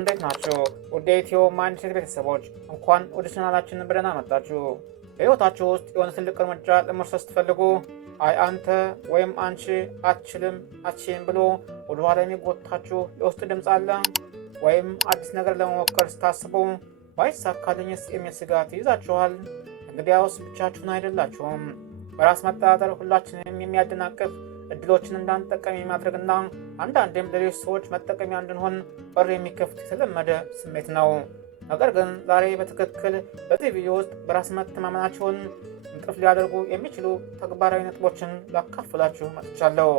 እንዴት ናችሁ? ወደ ኢትዮ ማይንድሴት ቤተሰቦች እንኳን ወደ ቻናላችን በደህና መጣችሁ። በሕይወታችሁ ውስጥ የሆነ ትልቅ እርምጃ ለመውሰድ ስትፈልጉ አይ አንተ ወይም አንቺ አትችልም አትችልም ብሎ ወደ ኋላ የሚጎታችሁ የውስጥ ድምፅ አለ? ወይም አዲስ ነገር ለመሞከር ስታስቡ ባይሳካልኝስ የሚል ስጋት ይይዛችኋል? እንግዲያውስ ብቻችሁን አይደላችሁም። በራስ መጠራጠር ሁላችንም የሚያደናቅፍ እድሎችን እንዳንጠቀም የሚያደርግና አንዳንዴም ለሌሎች ሰዎች መጠቀሚያ እንድንሆን በር የሚከፍት የተለመደ ስሜት ነው። ነገር ግን ዛሬ በትክክል በዚህ ቪዲዮ ውስጥ በራስ መተማመናችሁን እንቅፍ ሊያደርጉ የሚችሉ ተግባራዊ ነጥቦችን ላካፍላችሁ መጥቻለሁ።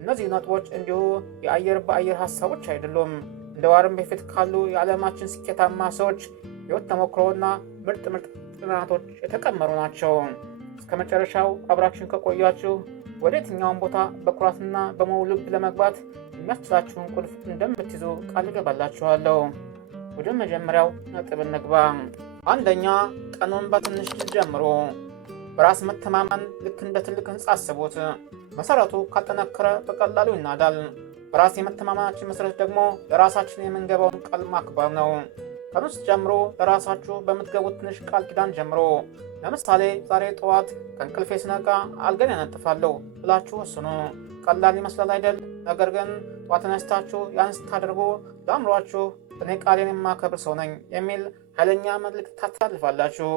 እነዚህ ነጥቦች እንዲሁ የአየር በአየር ሀሳቦች አይደሉም። እንደ ዋረን በፊት ካሉ የዓለማችን ስኬታማ ሰዎች ሕይወት ተሞክሮና ምርጥ ጥናቶች የተቀመሩ ናቸው። እስከ መጨረሻው አብራችን ከቆያችሁ ወደ የትኛውን ቦታ በኩራትና በሙሉ ልብ ለመግባት የሚያስችላችሁን ቁልፍ እንደምትይዙ ቃል እገባላችኋለሁ። ወደ መጀመሪያው ነጥብ እንግባ። አንደኛ፣ ቀኑን በትንሽ ድል ጀምሮ። በራስ መተማመን ልክ እንደ ትልቅ ህንፃ አስቡት። መሰረቱ ካልጠነከረ በቀላሉ ይናዳል። በራስ የመተማመናችን መሰረት ደግሞ ለራሳችን የምንገባውን ቃል ማክበር ነው። ቀኑ ስትጀምሩ ለራሳችሁ በምትገቡት ትንሽ ቃል ኪዳን ጀምሮ። ለምሳሌ ዛሬ ጠዋት ከእንቅልፌ ስነቃ አልጋን ያነጥፋለሁ ብላችሁ ወስኑ። ቀላል ይመስላል አይደል? ነገር ግን ጠዋት ተነስታችሁ ያን ስታደርጉ ለአእምሯችሁ እኔ ቃሌን የማከብር ሰው ነኝ የሚል ኃይለኛ መልእክት ታስተላልፋላችሁ።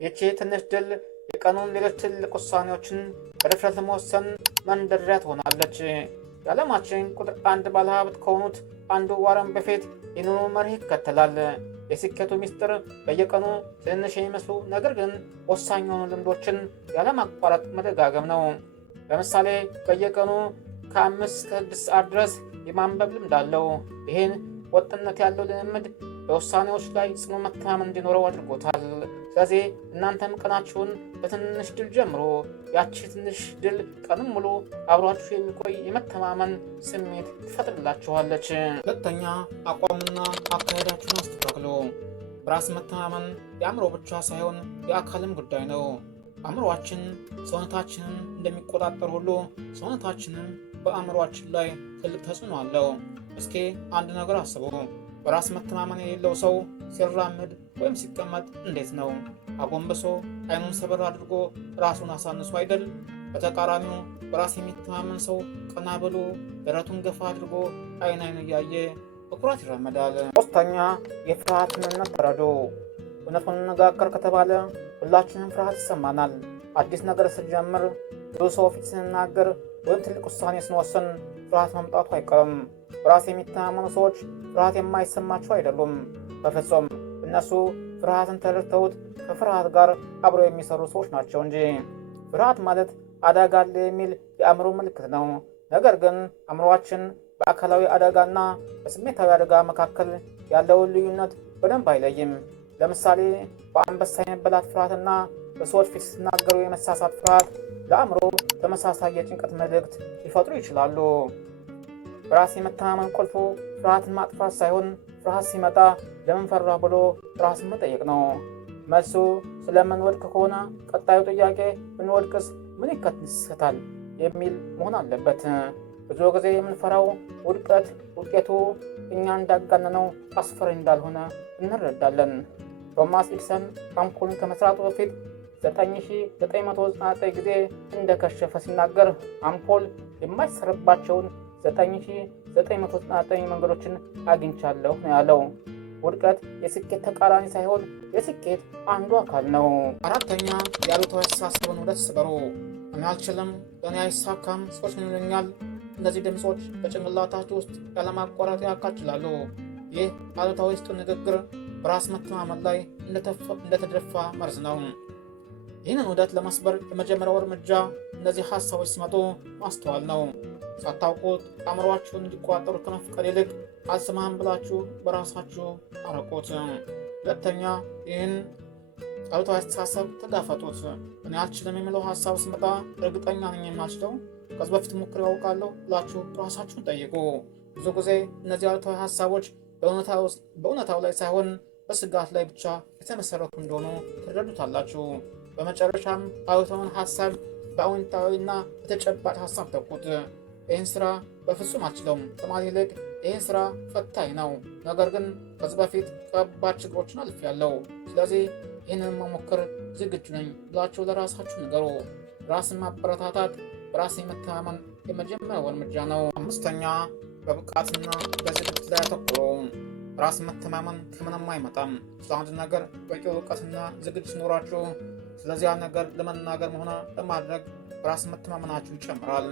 ይቺ ትንሽ ድል የቀኑን ሌሎች ትልቅ ውሳኔዎችን በድፍረት ለመወሰን መንደርደሪያ ትሆናለች። የዓለማችን ቁጥር 1 ባለሀብት ከሆኑት አንዱ ዋረን በፌት ይህንኑ መርህ ይከተላል። የስኬቱ ሚስጥር በየቀኑ ትንሽ የሚመስሉ ነገር ግን ወሳኝ የሆኑ ልምዶችን ያለማቋረጥ መደጋገም ነው። ለምሳሌ በየቀኑ ከ5 እስከ 6 ሰዓት ድረስ የማንበብ ልምድ አለው። ይህን ወጥነት ያለው ልምምድ በውሳኔዎች ላይ ጽኑ መተማመን እንዲኖረው አድርጎታል። ስለዚህ እናንተም ቀናችሁን በትንሽ ድል ጀምሮ። ያቺ ትንሽ ድል ቀንም ሙሉ አብሯችሁ የሚቆይ የመተማመን ስሜት ትፈጥርላችኋለች። ሁለተኛ፣ አቋምና አካሄዳችሁን አስተካክሉ። በራስ መተማመን የአእምሮ ብቻ ሳይሆን የአካልም ጉዳይ ነው። አእምሮአችን ሰውነታችንን እንደሚቆጣጠር ሁሉ ሰውነታችንም በአእምሮአችን ላይ ትልቅ ተጽዕኖ አለው። እስኪ አንድ ነገር አስቡ። በራስ መተማመን የሌለው ሰው ሲራመድ ወይም ሲቀመጥ እንዴት ነው? አጎንብሶ አይኑን ሰበር አድርጎ ራሱን አሳንሶ አይደል? በተቃራኒው በራስ የሚተማመን ሰው ቀና ብሎ ደረቱን ገፋ አድርጎ አይን እያየ በኩራት ይራመዳል። ሶስተኛ፣ የፍርሃት ምንነት ተረዱ። እውነቱን እንነጋገር ከተባለ ሁላችንም ፍርሃት ይሰማናል። አዲስ ነገር ስንጀምር፣ ብዙ ሰው ፊት ስንናገር ወይም ትልቅ ውሳኔ ስንወስን ፍርሃት መምጣቱ አይቀርም። በራስ የሚተማመኑ ሰዎች ፍርሃት የማይሰማቸው አይደሉም። በፍጹም። እነሱ ፍርሃትን ተረድተውት ከፍርሃት ጋር አብረው የሚሰሩ ሰዎች ናቸው እንጂ። ፍርሃት ማለት አደጋ አለ የሚል የአእምሮ ምልክት ነው። ነገር ግን አእምሮአችን በአካላዊ አደጋና በስሜታዊ አደጋ መካከል ያለውን ልዩነት በደንብ አይለይም። ለምሳሌ በአንበሳ የመበላት ፍርሃትና በሰዎች ፊት ሲናገሩ የመሳሳት ፍርሃት ለአእምሮ ተመሳሳይ የጭንቀት መልእክት ሊፈጥሩ ይችላሉ። በራስ የመተማመን ቁልፉ ፍርሃትን ማጥፋት ሳይሆን ፍርሃት ሲመጣ ለምን ፈራህ ብሎ ራስን መጠየቅ ነው። መልሱ ስለምንወድቅ ከሆነ ቀጣዩ ጥያቄ ብንወድቅስ ምን ይከሰታል የሚል መሆን አለበት። ብዙ ጊዜ የምንፈራው ውድቀት ውጤቱ እኛ እንዳጋነነው አስፈሪ እንዳልሆነ እንረዳለን። ቶማስ ኤዲሰን አምፖልን ከመስራቱ በፊት 9999 ጊዜ እንደከሸፈ ሲናገር አምፖል የማይሰራባቸውን 9999 መንገዶችን አግኝቻለሁ ነው ያለው። ውድቀት የስኬት ተቃራኒ ሳይሆን የስኬት አንዱ አካል ነው። አራተኛ፣ የአሉታዊ አስተሳሰብን ውደት ስበሩ። እኔ አልችልም፣ ለእኔ አይሳካም፣ ሰዎች ምን ይሉኛል፣ እነዚህ ድምፆች በጭንቅላታችሁ ውስጥ ያለማቋረጥ ያካችላሉ። ይህ አሉታዊ ውስጥ ንግግር በራስ መተማመን ላይ እንደተደፋ መርዝ ነው። ይህንን ውደት ለመስበር የመጀመሪያው እርምጃ እነዚህ ሀሳቦች ሲመጡ ማስተዋል ነው። ሳታውቁት አእምሯችሁን እንዲቆጣጠሩ ከመፍቀድ ይልቅ አልሰማህም ብላችሁ በራሳችሁ አረቁት። ሁለተኛ፣ ይህን አሉታዊ አስተሳሰብ ተጋፈጡት። እኔ አልችልም የሚለው ሀሳብ ሲመጣ እርግጠኛ ነኝ የማልችለው፣ ከዚህ በፊት ሞክሬ ያውቃለሁ ብላችሁ ራሳችሁን ጠይቁ። ብዙ ጊዜ እነዚህ አሉታዊ ሀሳቦች በእውነታው ላይ ሳይሆን በስጋት ላይ ብቻ የተመሰረቱ እንደሆኑ ትረዱታላችሁ። በመጨረሻም አሉታዊውን ሀሳብ በአዎንታዊና በተጨባጭ ሀሳብ ተኩት። ይህን ስራ በፍጹም አልችለውም ከማለት ይልቅ ይህ ስራ ፈታኝ ነው፣ ነገር ግን ከዚህ በፊት ከባድ ችግሮችን አልፌያለሁ። ስለዚህ ይህንን መሞከር ዝግጁ ነኝ ብላችሁ ለራሳችሁ ንገሩ። ራስን ማበረታታት በራስ የመተማመን የመጀመሪያው እርምጃ ነው። አምስተኛ በብቃትና በዝግጅት ላይ አተኩሩ። ራስ መተማመን ከምንም አይመጣም። ስለ አንድ ነገር በቂ እውቀትና ዝግጅት ኖራችሁ ስለዚያ ነገር ለመናገር ሆነ ለማድረግ ራስ መተማመናችሁ ይጨምራል።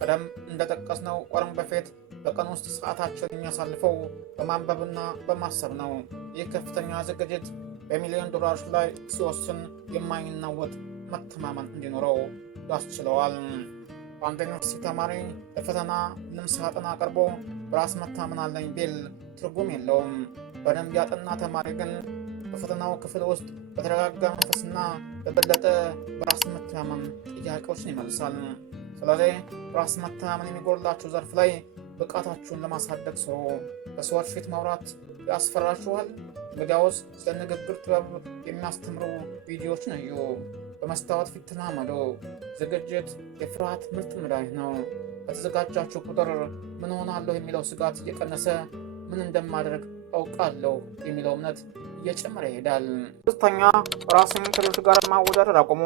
ቀደም እንደጠቀስነው ወርም በፊት በቀን ውስጥ ሰዓታቸውን የሚያሳልፈው በማንበብና በማሰብ ነው። ይህ ከፍተኛ ዝግጅት በሚሊዮን ዶላሮች ላይ ሲወስን የማይናወጥ መተማመን እንዲኖረው ያስችለዋል። በአንደኛው ክፍል ተማሪ ለፈተና ምንም ሳያጠና ቀርቦ በራስ መተማመን አለኝ ቢል ትርጉም የለውም። በደንብ ያጠና ተማሪ ግን በፈተናው ክፍል ውስጥ በተረጋጋ መንፈስና በበለጠ በራስ መተማመን ጥያቄዎችን ይመልሳል። ስለዚህ ራስ መተማመን የሚጎድላችሁ ዘርፍ ላይ ብቃታችሁን ለማሳደግ ስሩ። በሰዎች ፊት ማውራት ያስፈራችኋል? እንግዲያውስ ስለ ንግግር ጥበብ የሚያስተምሩ ቪዲዮዎችን እዩ። በመስታወት ፊት ተለማመዱ። ዝግጅት የፍርሃት ምርጥ መድኃኒት ነው። በተዘጋጃችሁ ቁጥር ምን ሆናለሁ የሚለው ስጋት እየቀነሰ ምን እንደማደርግ አውቃለሁ የሚለው እምነት እየጨመረ ይሄዳል። ሶስተኛ ራስን ከሌሎች ጋር ማወዳደር አቁሙ።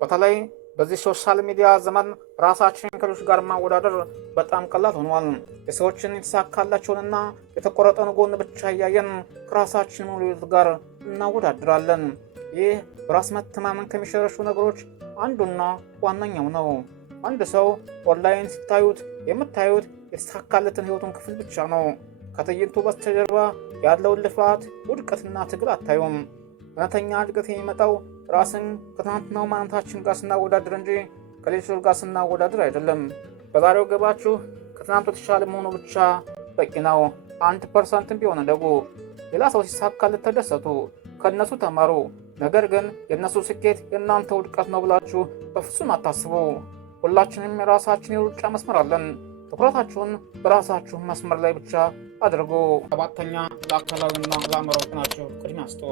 በተለይ በዚህ ሶሻል ሚዲያ ዘመን ራሳችንን ከሌሎች ጋር ማወዳደር በጣም ቀላል ሆኗል። የሰዎችን የተሳካላቸውንና የተቆረጠውን ጎን ብቻ እያየን ከራሳችን ሙሉ ጋር እናወዳድራለን። ይህ በራስ መተማመን ከሚሸረሹ ነገሮች አንዱና ዋነኛው ነው። አንድ ሰው ኦንላይን ሲታዩት የምታዩት የተሳካለትን ህይወቱን ክፍል ብቻ ነው። ከትዕይንቱ በስተጀርባ ያለውን ልፋት፣ ውድቀትና ትግል አታዩም። እውነተኛ እድገት የሚመጣው ራስን ከትናንትናው ማንነታችን ጋር ስናወዳድር እንጂ ከሌሎች ጋር ስናወዳድር አይደለም። በዛሬው ገባችሁ ከትናንቱ የተሻለ መሆኑ ብቻ በቂ ነው። 1% ቢሆን ደጉ። ሌላ ሰው ሲሳካለት ተደሰቱ፣ ከእነሱ ተማሩ። ነገር ግን የእነሱ ስኬት የእናንተ ውድቀት ነው ብላችሁ በፍጹም አታስቡ። ሁላችንም የራሳችን የሩጫ መስመር አለን። ትኩረታችሁን በራሳችሁ መስመር ላይ ብቻ አድርጉ። ሰባተኛ ለአካላዊና ለአእምሮአዊ ጤናችሁ ቅድሚያ ስጡ።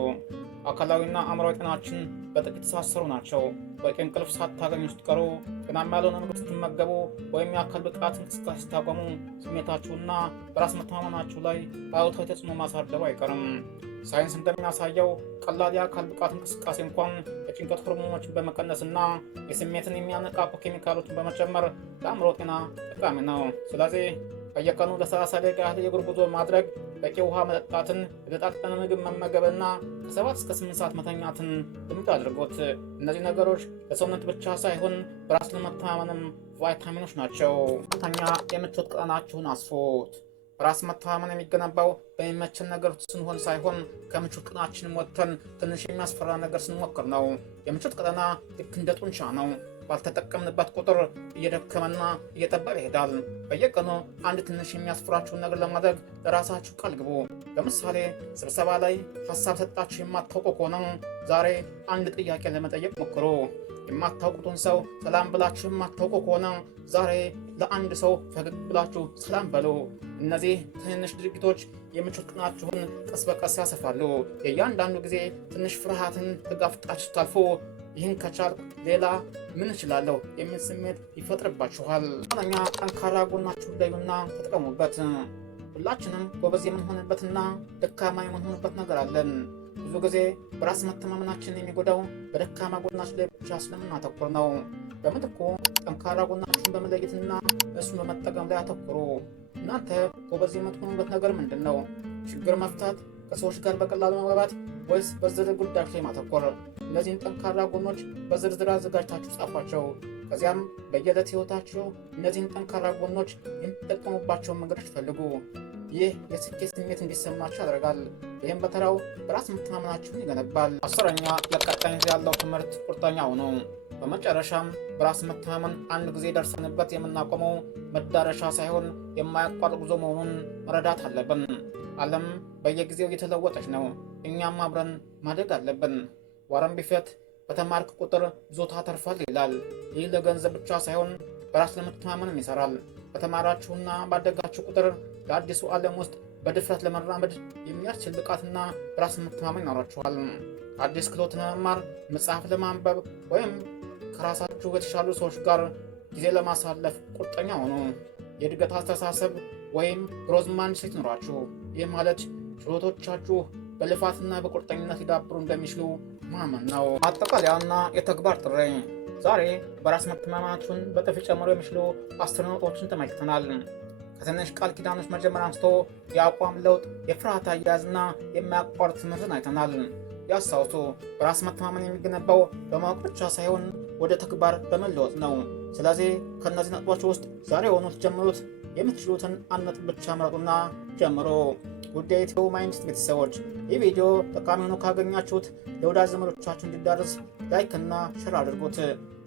አካላዊና አእምሮአዊ ጤናችን በጥቂት የተሳሰሩ ናቸው። በቂ እንቅልፍ ሳታገኙ ስትቀሩ፣ ጤናማ ያልሆነ ምግብ ስትመገቡ ወይም የአካል ብቃት እንቅስቃሴ ስታቆሙ ስሜታችሁና በራስ መተማመናችሁ ላይ አሉታዊ ተጽዕኖ ማሳደሩ አይቀርም። ሳይንስ እንደሚያሳየው ቀላል የአካል ብቃት እንቅስቃሴ እንኳን የጭንቀት ሆርሞኖችን በመቀነስና የስሜትን የሚያነቃቁ ኬሚካሎችን በመጨመር ለአእምሮ ጤና ጠቃሚ ነው። ስለዚህ በየቀኑ ለ30 ደቂቃ ያህል የእግር ጉዞ ማድረግ፣ በቂ ውሃ መጠጣትን፣ የተጣጠነ ምግብ መመገብና ከ7 እስከ 8 ሰዓት መተኛትን ልምድ አድርጎት። እነዚህ ነገሮች ለሰውነት ብቻ ሳይሆን በራስ ለመተማመንም ቫይታሚኖች ናቸው። ተኛ የምቾት ቀጠናችሁን አስፉት። ራስ መተማመን የሚገነባው በሚመችን ነገር ስንሆን ሳይሆን ከምቾት ቀጠናችን ወጥተን ትንሽ የሚያስፈራ ነገር ስንሞክር ነው። የምቾት ቀጠና ልክ እንደ ጡንቻ ነው። ባልተጠቀምንበት ቁጥር እየደከመና እየጠበበ ይሄዳል። በየቀኑ አንድ ትንሽ የሚያስፈራችሁን ነገር ለማድረግ ለራሳችሁ ቃል ግቡ። ለምሳሌ ስብሰባ ላይ ሀሳብ ሰጣችሁ የማታውቁ ከሆነ ዛሬ አንድ ጥያቄ ለመጠየቅ ሞክሩ። የማታውቁትን ሰው ሰላም ብላችሁ የማታውቁ ከሆነ ዛሬ ለአንድ ሰው ፈገግ ብላችሁ ሰላም በሉ። እነዚህ ትንንሽ ድርጊቶች የምቾት ቀጠናችሁን ቀስ በቀስ ያሰፋሉ። የእያንዳንዱ ጊዜ ትንሽ ፍርሃትን ተጋፍጣችሁ ስታልፉ ይህን ከቻልኩ ሌላ ምን እችላለሁ የሚል ስሜት ይፈጥርባችኋል። ሆነኛ ጠንካራ ጎናችሁ ለዩና ተጠቀሙበት። ሁላችንም ጎበዝ የምንሆንበትና ደካማ የምንሆንበት ነገር አለን። ብዙ ጊዜ በራስ መተማመናችን የሚጎዳው በደካማ ጎናችን ላይ ብቻ ስለምናተኩር ነው። በምትኩ ጠንካራ ጎናችሁን በመለየትና እሱን በመጠቀም ላይ አተኩሩ። እናንተ ጎበዝ የምትሆኑበት ነገር ምንድን ነው? ችግር መፍታት፣ ከሰዎች ጋር በቀላሉ መግባባት፣ ወይስ በዝርዝር ጉዳዮች ላይ ማተኮር? እነዚህን ጠንካራ ጎኖች በዝርዝር አዘጋጅታችሁ ጻፏቸው። ከዚያም በየዕለት ሕይወታችሁ እነዚህን ጠንካራ ጎኖች የምትጠቀሙባቸውን መንገዶች ፈልጉ። ይህ የስኬት ስሜት እንዲሰማችሁ ያደርጋል። ይህም በተራው በራስ መተማመናችሁን ይገነባል። 10ኛ ለቀጣይነት ያለው ትምህርት ቁርጠኛው ነው። በመጨረሻም በራስ መተማመን አንድ ጊዜ ደርሰንበት የምናቆመው መዳረሻ ሳይሆን የማያቋርጥ ጉዞ መሆኑን መረዳት አለብን። ዓለም በየጊዜው እየተለወጠች ነው። እኛም አብረን ማደግ አለብን። ዋረን ቢፌት በተማርክ ቁጥር ብዙ ታተርፋል ይላል። ይህ ለገንዘብ ብቻ ሳይሆን በራስ ለመተማመንም ይሰራል። በተማራችሁና ባደጋችሁ ቁጥር ለአዲሱ ዓለም ውስጥ በድፍረት ለመራመድ የሚያስችል ብቃትና በራስ መተማመን ይኖራችኋል። አዲስ ክህሎት ለመማር፣ መጽሐፍ ለማንበብ ወይም ከራሳችሁ የተሻሉ ሰዎች ጋር ጊዜ ለማሳለፍ ቁርጠኛ ሆኑ። የእድገት አስተሳሰብ ወይም ግሮዝ ማይንድሴት ይኖራችሁ። ይህ ማለት ችሎቶቻችሁ በልፋትና በቁርጠኝነት ሊዳብሩ እንደሚችሉ ማመን ነው። ማጠቃለያና የተግባር ጥሪ። ዛሬ በራስ መተማመናችሁን በጥፍ ጨምሮ የሚችሉ 10 ነጥቦችን ተመልክተናል። ከትንሽ ቃል ኪዳኖች መጀመር አንስቶ የአቋም ለውጥ፣ የፍርሃት አያያዝና የማያቋርጥ ትምህርትን አይተናል። ያስታውሱ፣ በራስ መተማመን የሚገነባው በማወቅ ብቻ ሳይሆን ወደ ተግባር በመለወጥ ነው። ስለዚህ ከእነዚህ ነጥቦች ውስጥ ዛሬ የሆኑ ጀምሩት። የምትችሉትን አንድ ነጥብ ብቻ ምረጡና ጀምሮ። ውድ የኢትዮ ማይንድሴት ቤተሰቦች ይህ ቪዲዮ ጠቃሚ ሆኖ ካገኛችሁት ለወዳጅ ዘመዶቻችሁ እንዲዳረስ ላይክና ሼር አድርጉት።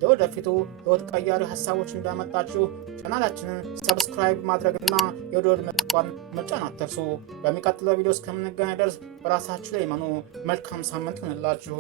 ለወደፊቱ ህይወት ቀያሪ ሀሳቦች እንዳመጣችሁ ቻናላችንን ሰብስክራይብ ማድረግና የደወል ምልክቷን መጫን አትርሱ። በሚቀጥለው ቪዲዮ እስከምንገናኝ ድረስ በራሳችሁ ላይ እመኑ። መልካም ሳምንት ይሁንላችሁ።